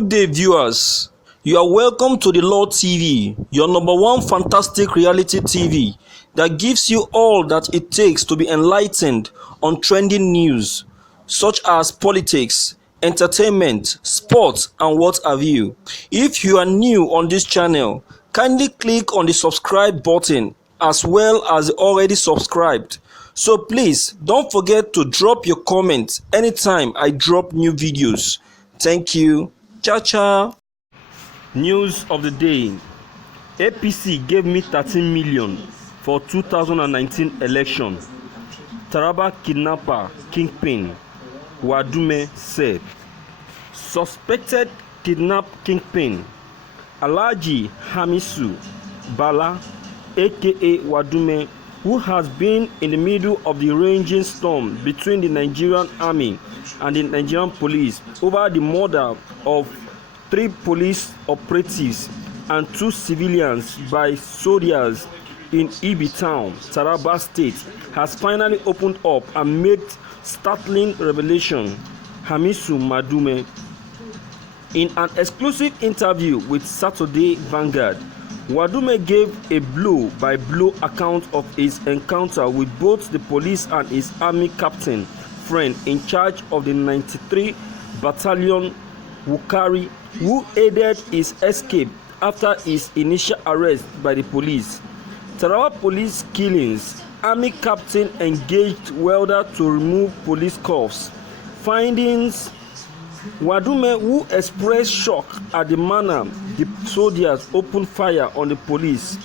Good day, viewers. You are welcome to the Law TV, your number one fantastic reality TV that gives you all that it takes to be enlightened on trending news, such as politics, entertainment, sports, and what have you. If you are new on this channel, kindly click on the subscribe button as well as the already subscribed. So please don't forget to drop your comments anytime I drop new videos. Thank you. Ciao, ciao. News of the day. APC gave me 13 million for 2019 election. Taraba kidnapper kingpin Wadume said. Suspected kidnap kingpin Alhaji Hamisu Bala aka Wadume, who has been in the middle of the raging storm between the Nigerian army and the Nigerian police over the murder of 3 police operatives and 2 civilians by soldiers in Ibi town, Taraba state, has finally opened up and made startling revelation. Hamisu Madume, in an exclusive interview with Saturday Vanguard, Wadume gave a blow-by-blow account of his encounter with both the police and his army captain friend in charge of the 93 Battalion Wukari, who aided his escape after his initial arrest by the police. Taraba police killings. Army captain engaged welder to remove police cuffs. Findings. Wadume, who expressed shock at the manner the soldiers opened fire on the police.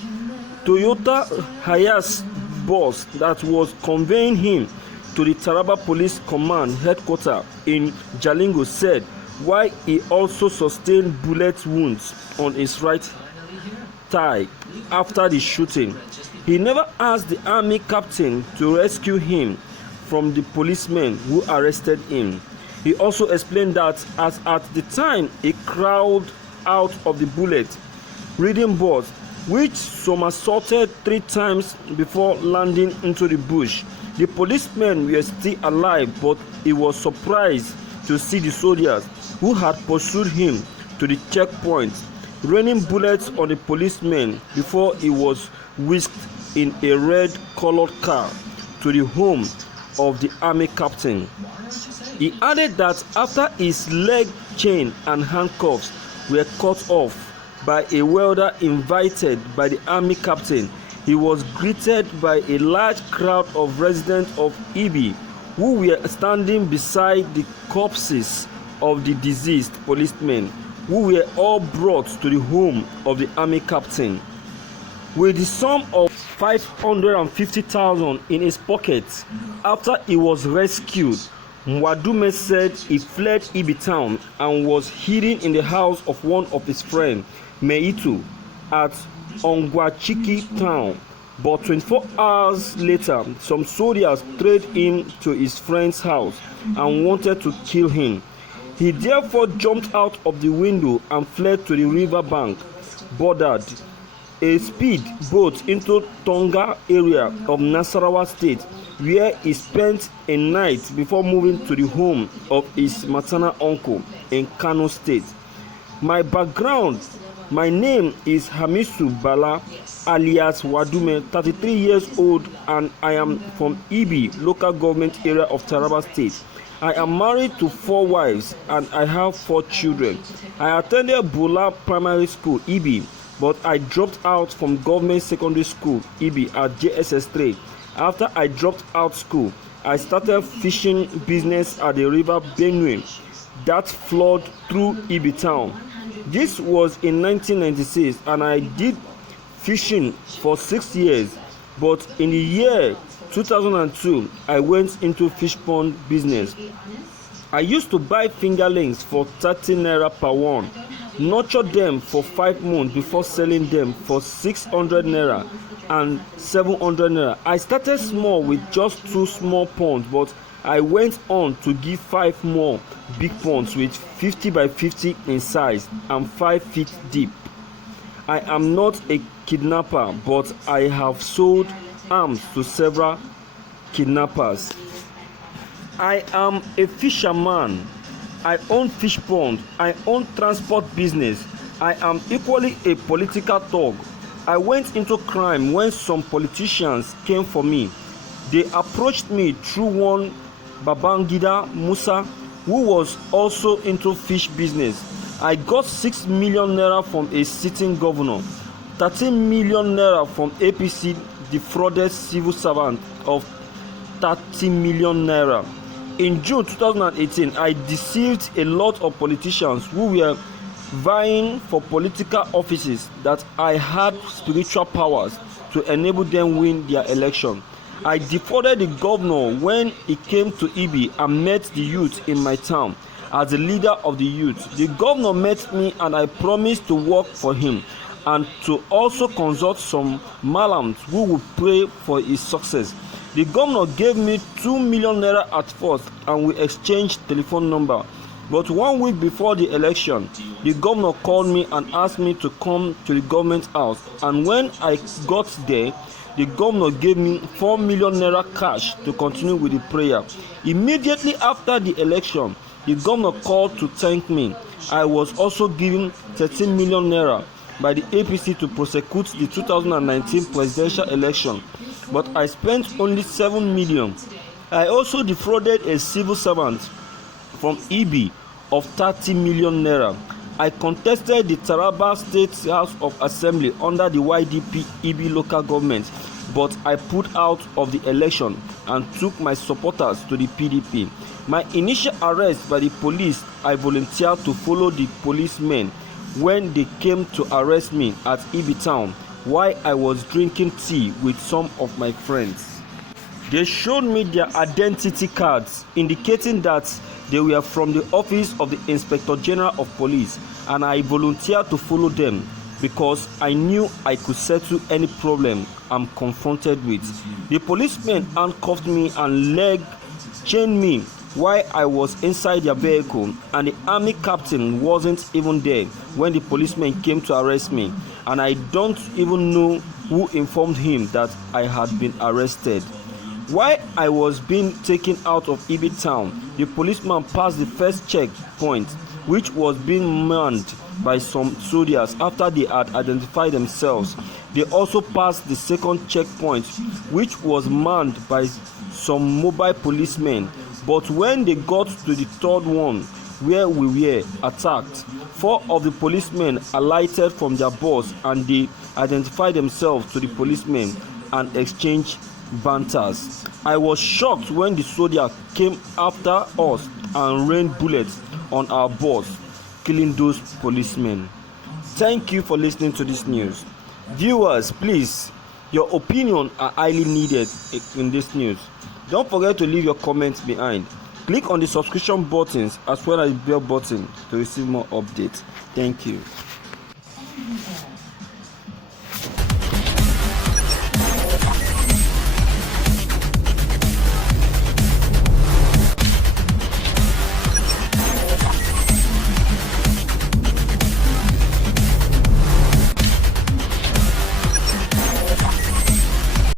Toyota Hiace bus that was conveying him to the Taraba Police Command headquarters in Jalingo said, while he also sustained bullet wounds on his right thigh after the shooting. He never asked the army captain to rescue him from the policemen who arrested him. He also explained that as at the time he crawled out of the bullet ridden bus, which somersaulted 3 times before landing into the bush, the policemen were still alive, but he was surprised to see the soldiers who had pursued him to the checkpoint raining bullets on the policemen before he was whisked in a red-colored car to the home of the army captain. He added that after his leg chain and handcuffs were cut off by a welder invited by the army captain, he was greeted by a large crowd of residents of Ibi who were standing beside the corpses of the deceased policemen, who were all brought to the home of the army captain. With the sum of 550,000 in his pocket after he was rescued, Wadume said he fled Ibi town and was hidden in the house of one of his friends, Meitu, at Ongwachiki town. But 24 hours later, some soldiers trailed him to his friend's house and wanted to kill him. He therefore jumped out of the window and fled to the river bank, boarded a speed boat into Tonga area of Nasarawa state, where he spent a night before moving to the home of his maternal uncle in Kano state. My background: my name is Hamisu Bala alias Wadume, 33 years old, and I am from Ibi local government area of Taraba state. I am married to 4 wives and I have 4 children. I attended Bola Primary School, Ibi, but I dropped out from government secondary school, Ibi, at JSS 3. After I dropped out school, I started fishing business at the river Benue that flowed through Ibi town. This was in 1996 and I did fishing for 6 years, but in the year 2002 I went into fish pond business. I used to buy fingerlings for 30 naira per one, nurture them for 5 months before selling them for 600 naira and 700 naira. I started small with just 2 small ponds, but I went on to give 5 more big ponds with 50 by 50 in size and 5 feet deep. I am not a kidnapper, but I have sold arms to several kidnappers. I am a fisherman I own fish pond. I own transport business. I am equally a political thug. I went into crime when some politicians came for me. They approached me through one Babangida Musa, who was also into fish business. I got 6 million naira from a sitting governor, 13 million naira from APC defrauded civil servant of 30 million naira. In June 2018, I deceived a lot of politicians who were vying for political offices that I had spiritual powers to enable them win their election. I defrauded the governor when he came to Ibi and met the youth in my town as the leader of the youth. The governor met me and I promised to work for him and to also consult some malams who would pray for his success. The governor gave me 2 million naira at first and we exchanged telephone number. But 1 week before the election, the governor called me and asked me to come to the government house, and when I got there, the governor gave me 4 million naira cash to continue with the prayer. Immediately after the election, the governor called to thank me. I was also given 13 million naira by the APC to prosecute the 2019 presidential election, but I spent only 7 million. I also defrauded a civil servant from EB of 30 million naira. I contested the Taraba State House of Assembly under the YDP EB local government, but I pulled out of the election and took my supporters to the PDP. My initial arrest by the police, I volunteered to follow the policemen when they came to arrest me at EB town while I was drinking tea with some of my friends. They showed me their identity cards indicating that they were from the office of the Inspector General of Police, and I volunteered to follow them because I knew I could settle any problem I'm confronted with. The policemen handcuffed me and chained me while I was inside their vehicle, and the army captain wasn't even there when the policemen came to arrest me, and I don't even know who informed him that I had been arrested. While I was being taken out of Ibi town, the policeman passed the first checkpoint, which was being manned by some soldiers after they had identified themselves. They also passed the second checkpoint, which was manned by some mobile policemen. But when they got to the third one, where we were attacked, 4 of the policemen alighted from their bus and they identified themselves to the policemen and exchanged banters. I was shocked when the soldier came after us and rained bullets on our bus, killing those policemen. Thank you for listening to this news. Viewers, please, your opinion are highly needed in this news. Don't forget to leave your comments behind. Click on the subscription buttons as well as the bell button to receive more updates. Thank you.